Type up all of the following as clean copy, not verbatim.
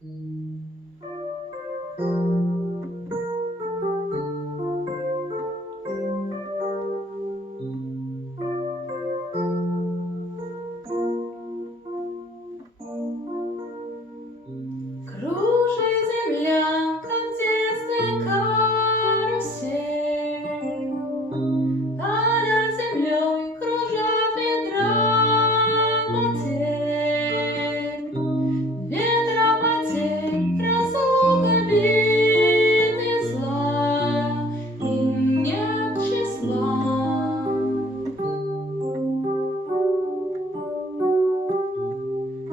Кружит земля, как в детстве карусель, а над землей кружат ветра потерь. Ветра потерь, разлук обид и зла, им нет числа.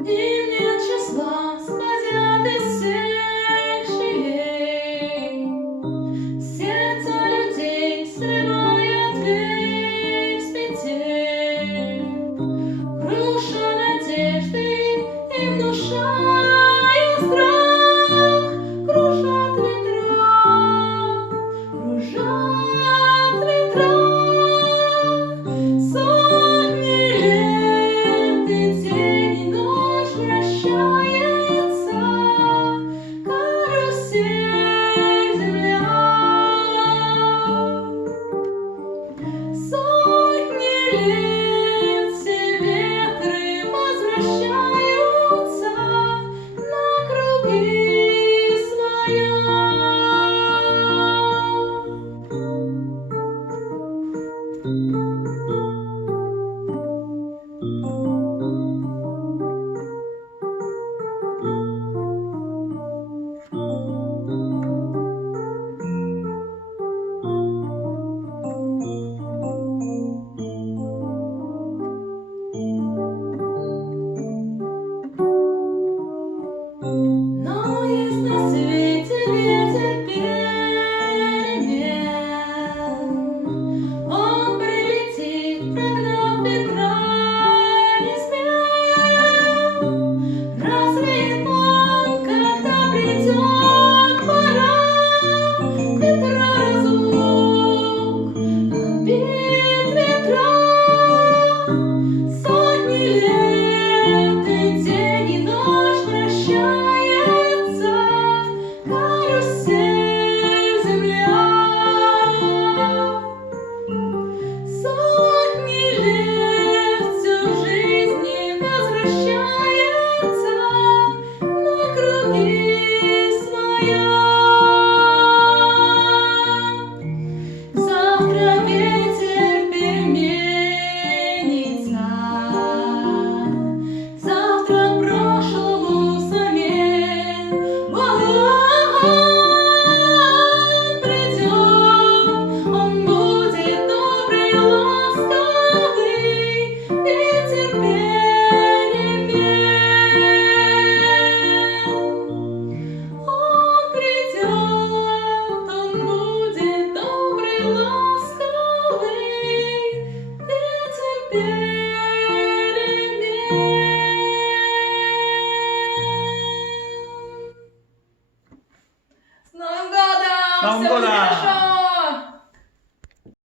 Им нет числа, сквозят из всех щелей. Сердца людей срывает дверь с петель. Круша надежды и внушая страх. Кружат ветра, кружат ветра. Сотни лет и день, и ночь вращается карусель земля. Сотни лет все ветры возвращаются на круги своя.